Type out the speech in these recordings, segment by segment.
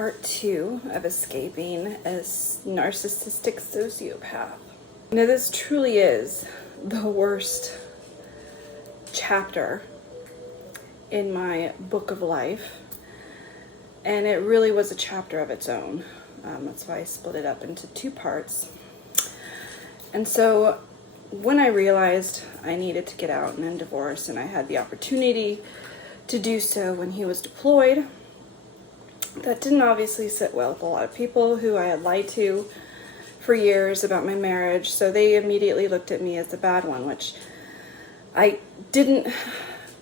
part 2 of escaping a narcissistic sociopath. Now, this truly is the worst chapter in my book of life, and it really was a chapter of its own. That's why I split it up into 2 parts. And so when I realized I needed to get out and end divorce, and I had the opportunity to do so when he was deployed, that didn't obviously sit well with a lot of people who I had lied to for years about my marriage. So they immediately looked at me as the bad one, which I didn't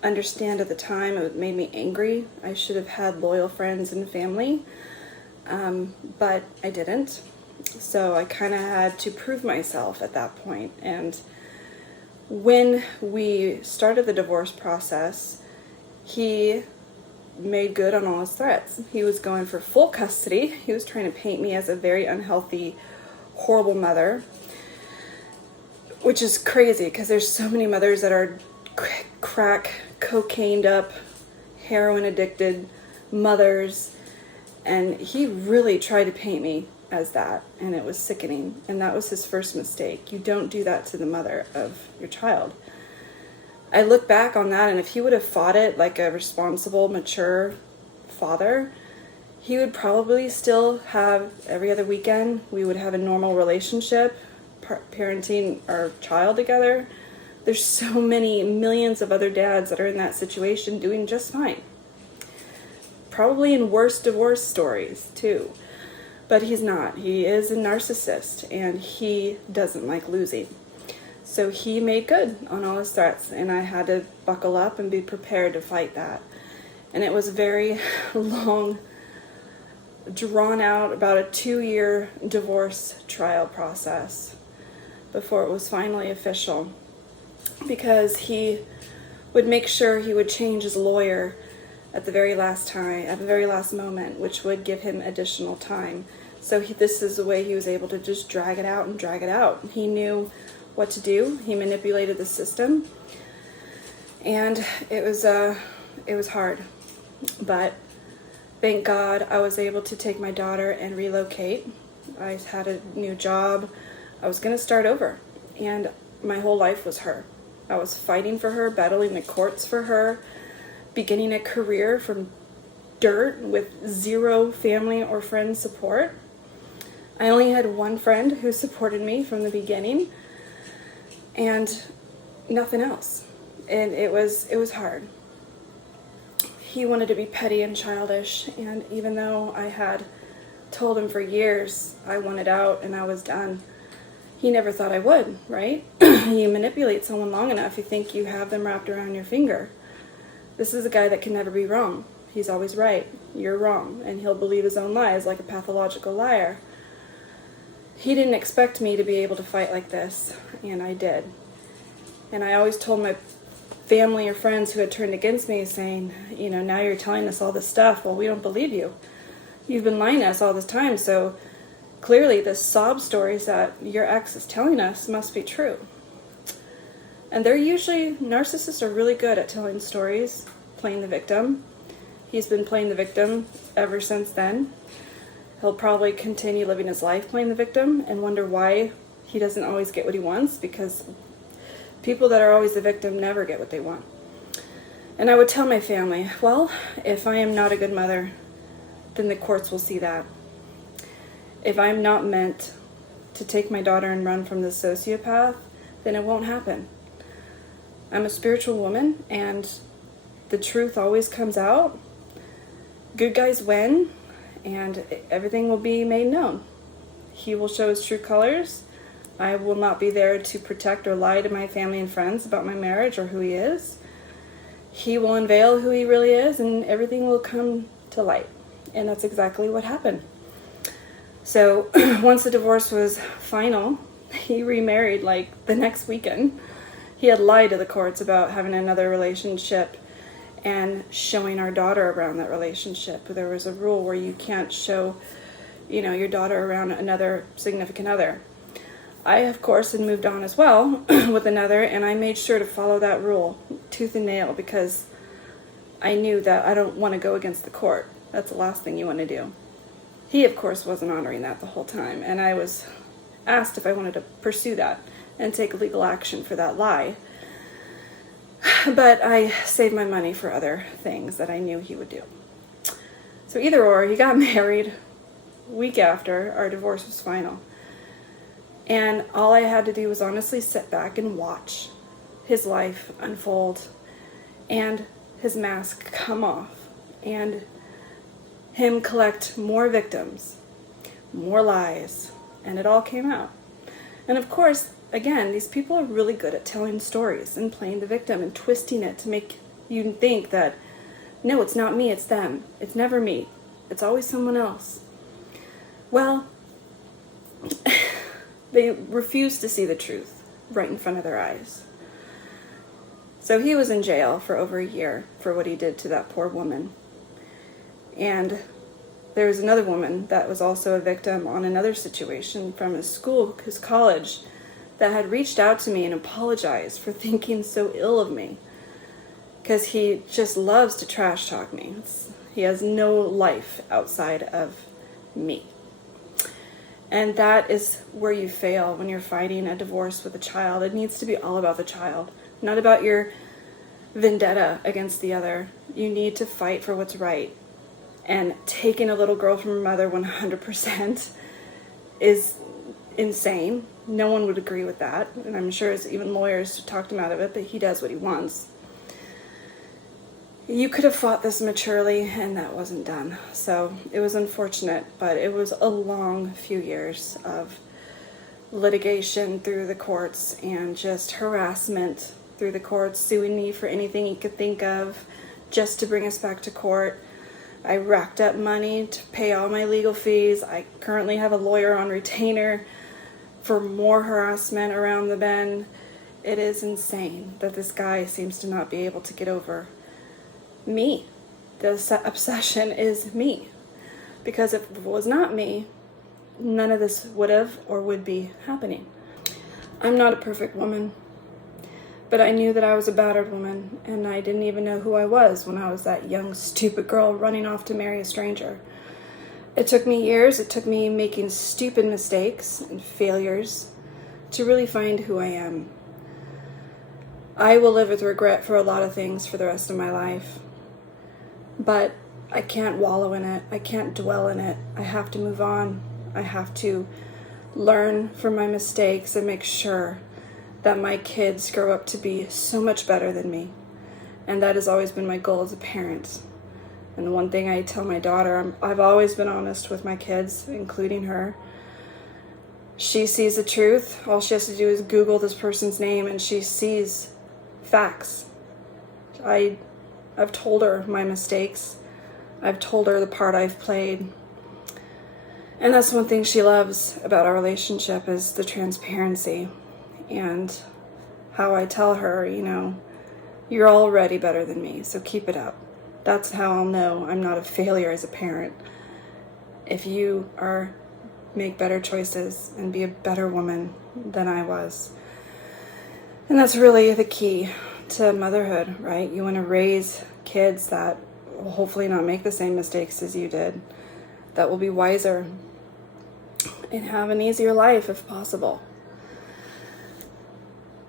understand at the time. It made me angry. I should have had loyal friends and family, but I didn't. So I kind of had to prove myself at that point. And when we started the divorce process, he made good on all his threats. He was going for full custody. He was trying to paint me as a very unhealthy, horrible mother, which is crazy because there's so many mothers that are crack, cocained up, heroin addicted mothers, and he really tried to paint me as that, and it was sickening. And that was his first mistake. You don't do that to the mother of your child. I look back on that, and if he would have fought it like a responsible, mature father, he would probably still have every other weekend. We would have a normal relationship, parenting our child together. There's so many millions of other dads that are in that situation doing just fine. Probably in worse divorce stories too. But he's not. He is a narcissist, and he doesn't like losing. So he made good on all his threats, and I had to buckle up and be prepared to fight that. And it was a very long, drawn out, about a 2-year divorce trial process before it was finally official, because he would make sure he would change his lawyer at the very last time, at the very last moment, which would give him additional time. So this is the way he was able to just drag it out and drag it out. He knew what to do. He manipulated the system, and it was hard. But thank God I was able to take my daughter and relocate. I had a new job. I was going to start over, and my whole life was her. I was fighting for her, battling the courts for her, beginning a career from dirt with 0 family or friend support. I only had one friend who supported me from the beginning, and nothing else. And it was hard. He wanted to be petty and childish, and even though I had told him for years I wanted out and I was done, he never thought I would, right? You manipulate someone long enough, you think you have them wrapped around your finger. This is a guy that can never be wrong. He's always right. You're wrong. And he'll believe his own lies like a pathological liar. He didn't expect me to be able to fight like this, and I did. And I always told my family or friends who had turned against me, saying, now you're telling us all this stuff. Well, we don't believe you. You've been lying to us all this time, so clearly the sob stories that your ex is telling us must be true. And narcissists are really good at telling stories, playing the victim. He's been playing the victim ever since then. He'll probably continue living his life playing the victim and wonder why he doesn't always get what he wants, because people that are always the victim never get what they want. And I would tell my family, well, if I am not a good mother, then the courts will see that. If I'm not meant to take my daughter and run from this sociopath, then it won't happen. I'm a spiritual woman, and the truth always comes out. Good guys win, and everything will be made known. He will show his true colors. I will not be there to protect or lie to my family and friends about my marriage or who he is. He will unveil who he really is, and everything will come to light. And that's exactly what happened. So once the divorce was final, he remarried like the next weekend. He had lied to the courts about having another relationship and showing our daughter around that relationship. There was a rule where you can't show, your daughter around another significant other. I, of course, had moved on as well with another, and I made sure to follow that rule tooth and nail, because I knew that I don't want to go against the court. That's the last thing you want to do. He, of course, wasn't honoring that the whole time, and I was asked if I wanted to pursue that and take legal action for that lie. But I saved my money for other things that I knew he would do. So either or, he got married. Week after, our divorce was final. And all I had to do was honestly sit back and watch his life unfold and his mask come off and him collect more victims, more lies, and it all came out. And of course, again, these people are really good at telling stories and playing the victim and twisting it to make you think that, no, it's not me, it's them. It's never me. It's always someone else. Well, they refuse to see the truth right in front of their eyes. So he was in jail for over a year for what he did to that poor woman. And there was another woman that was also a victim on another situation from his school, his college, that had reached out to me and apologized for thinking so ill of me. Because he just loves to trash talk me. He has no life outside of me. And that is where you fail when you're fighting a divorce with a child. It needs to be all about the child, not about your vendetta against the other. You need to fight for what's right. And taking a little girl from her mother 100% is insane. No one would agree with that. And I'm sure it's even lawyers talked him out of it, but he does what he wants. You could have fought this maturely, and that wasn't done. So it was unfortunate, but it was a long few years of litigation through the courts and just harassment through the courts, suing me for anything he could think of just to bring us back to court. I racked up money to pay all my legal fees. I currently have a lawyer on retainer for more harassment around the bend. It is insane that this guy seems to not be able to get over me. The obsession is me. Because if it was not me, none of this would have or would be happening. I'm not a perfect woman. But I knew that I was a battered woman, and I didn't even know who I was when I was that young, stupid girl running off to marry a stranger. It took me years, it took me making stupid mistakes and failures to really find who I am. I will live with regret for a lot of things for the rest of my life, but I can't wallow in it. I can't dwell in it. I have to move on. I have to learn from my mistakes and make sure that my kids grow up to be so much better than me. And that has always been my goal as a parent. And the one thing I tell my daughter, I've always been honest with my kids, including her. She sees the truth. All she has to do is Google this person's name and she sees facts. I've told her my mistakes. I've told her the part I've played. And that's one thing she loves about our relationship is the transparency. And how I tell her, you're already better than me, so keep it up. That's how I'll know I'm not a failure as a parent. If you make better choices and be a better woman than I was. And that's really the key to motherhood, right? You want to raise kids that will hopefully not make the same mistakes as you did, that will be wiser and have an easier life if possible.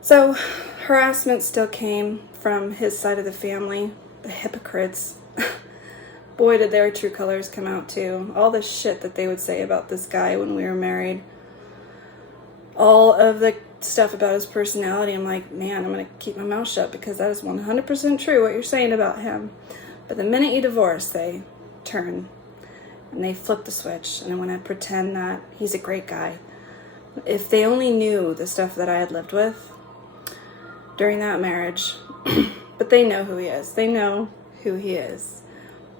So, harassment still came from his side of the family, the hypocrites. Boy, did their true colors come out too. All the shit that they would say about this guy when we were married. All of the stuff about his personality, I'm like, man, I'm going to keep my mouth shut because that is 100% true what you're saying about him. But the minute you divorce, they turn and they flip the switch and I want to pretend that he's a great guy. If they only knew the stuff that I had lived with during that marriage, but they know who he is. They know who he is.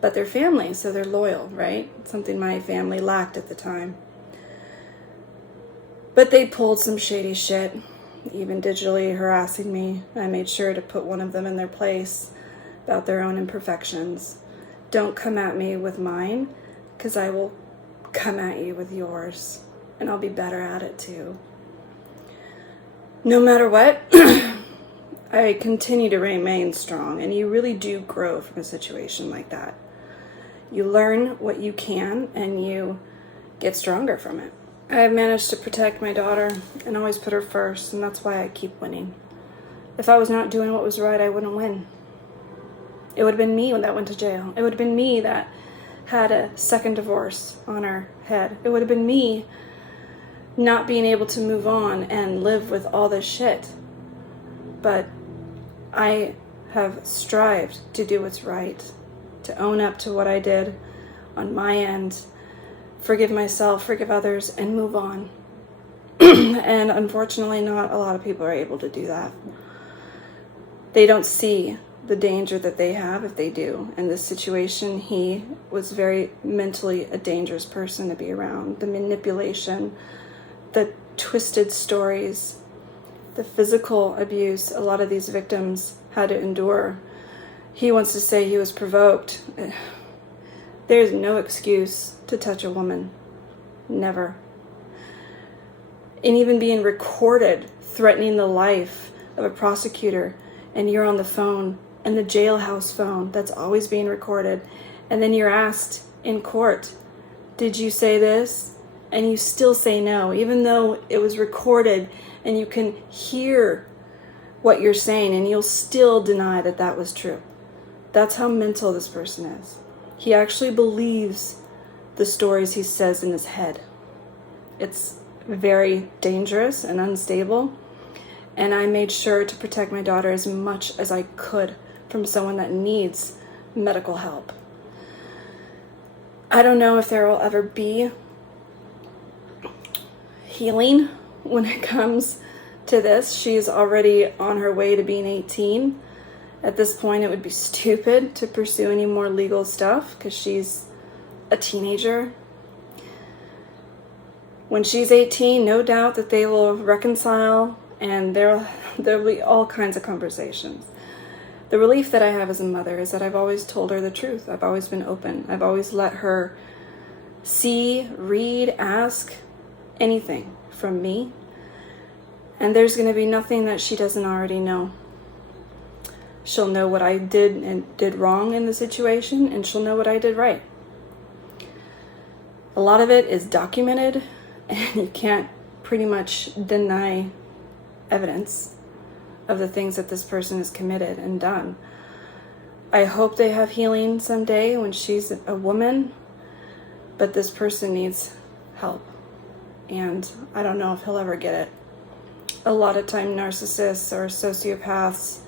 But they're family, so they're loyal, right? Something my family lacked at the time. But they pulled some shady shit, even digitally harassing me. I made sure to put one of them in their place about their own imperfections. Don't come at me with mine, because I will come at you with yours, and I'll be better at it too. No matter what, I continue to remain strong, and you really do grow from a situation like that. You learn what you can, and you get stronger from it. I've managed to protect my daughter and always put her first, and that's why I keep winning. If I was not doing what was right, I wouldn't win. It would have been me that went to jail. It would have been me that had a second divorce on our head. It would have been me not being able to move on and live with all this shit. But I have strived to do what's right, to own up to what I did on my end, forgive myself, forgive others, and move on. And unfortunately, not a lot of people are able to do that. They don't see the danger that they have if they do. In this situation, he was very mentally a dangerous person to be around. The manipulation, the twisted stories, the physical abuse a lot of these victims had to endure. He wants to say he was provoked. There's no excuse to touch a woman. Never. And even being recorded threatening the life of a prosecutor, and you're on the phone, and the jailhouse phone that's always being recorded, and then you're asked in court, did you say this? And you still say no, even though it was recorded and you can hear what you're saying, and you'll still deny that that was true. That's how mental this person is. He actually believes the stories he says in his head. It's very dangerous and unstable, and I made sure to protect my daughter as much as I could from someone that needs medical help. I don't know if there will ever be healing when it comes to this. She's already on her way to being 18. At this point, it would be stupid to pursue any more legal stuff because she's a teenager. When she's 18, no doubt that they will reconcile, and there'll be all kinds of conversations. The relief that I have as a mother is that I've always told her the truth. I've always been open. I've always let her see, read, ask anything from me. And there's going to be nothing that she doesn't already know. She'll know what I did and did wrong in the situation, and she'll know what I did right. A lot of it is documented, and you can't pretty much deny evidence of the things that this person has committed and done. I hope they have healing someday when she's a woman, but this person needs help, and I don't know if he'll ever get it. A lot of time narcissists or sociopaths,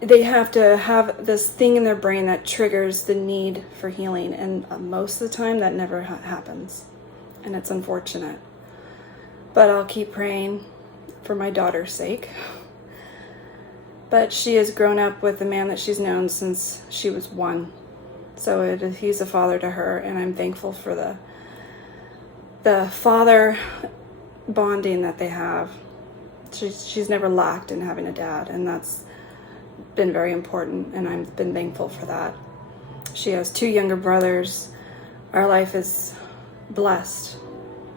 they have to have this thing in their brain that triggers the need for healing, and most of the time that never happens, and it's unfortunate. But I'll keep praying for my daughter's sake. But she has grown up with a man that she's known since she was 1, so he's a father to her, and I'm thankful for the father bonding that they have. She's never lacked in having a dad, and that's been very important, and I've been thankful for that. She has 2 younger brothers. Our life is blessed.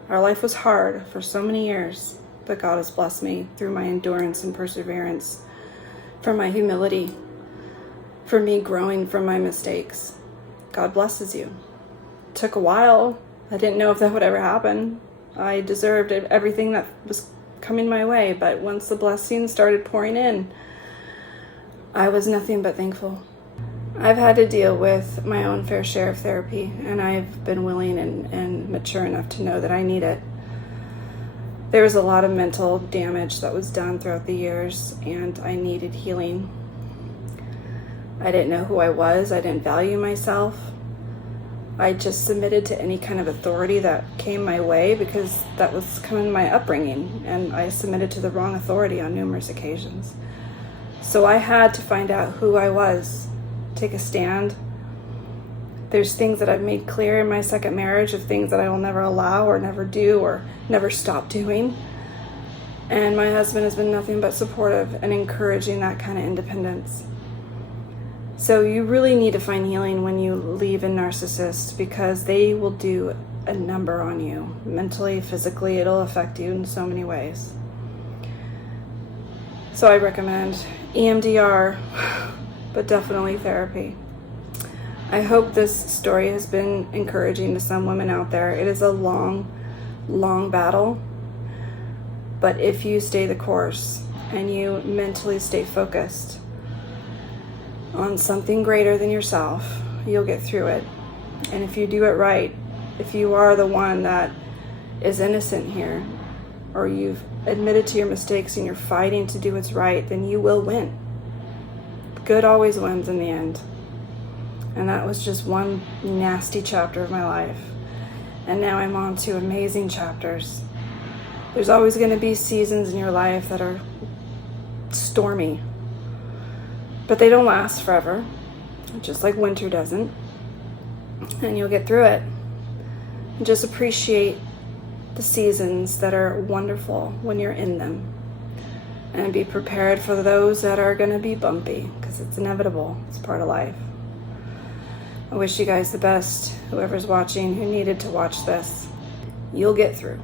Our life was hard for so many years, but God has blessed me through my endurance and perseverance, for my humility, for me growing from my mistakes. God blesses you. It took a while. I didn't know if that would ever happen. I deserved everything that was coming my way, but once the blessings started pouring in, I was nothing but thankful. I've had to deal with my own fair share of therapy, and I've been willing and mature enough to know that I need it. There was a lot of mental damage that was done throughout the years, and I needed healing. I didn't know who I was. I didn't value myself. I just submitted to any kind of authority that came my way because that was kind of my upbringing, and I submitted to the wrong authority on numerous occasions. So I had to find out who I was, take a stand. There's things that I've made clear in my second marriage of things that I will never allow or never do or never stop doing. And my husband has been nothing but supportive and encouraging that kind of independence. So you really need to find healing when you leave a narcissist, because they will do a number on you. Mentally, physically, it'll affect you in so many ways. So I recommend EMDR, but definitely therapy. I hope this story has been encouraging to some women out there. It is a long, long battle, but if you stay the course and you mentally stay focused on something greater than yourself, you'll get through it. And if you do it right, if you are the one that is innocent here, or you've admitted to your mistakes and you're fighting to do what's right, then you will win. Good always wins in the end. And that was just one nasty chapter of my life. And now I'm on to amazing chapters. There's always going to be seasons in your life that are stormy, but they don't last forever, just like winter doesn't. And you'll get through it. And just appreciate the seasons that are wonderful when you're in them. And be prepared for those that are going to be bumpy, because it's inevitable. It's part of life. I wish you guys the best, whoever's watching, who needed to watch this. You'll get through.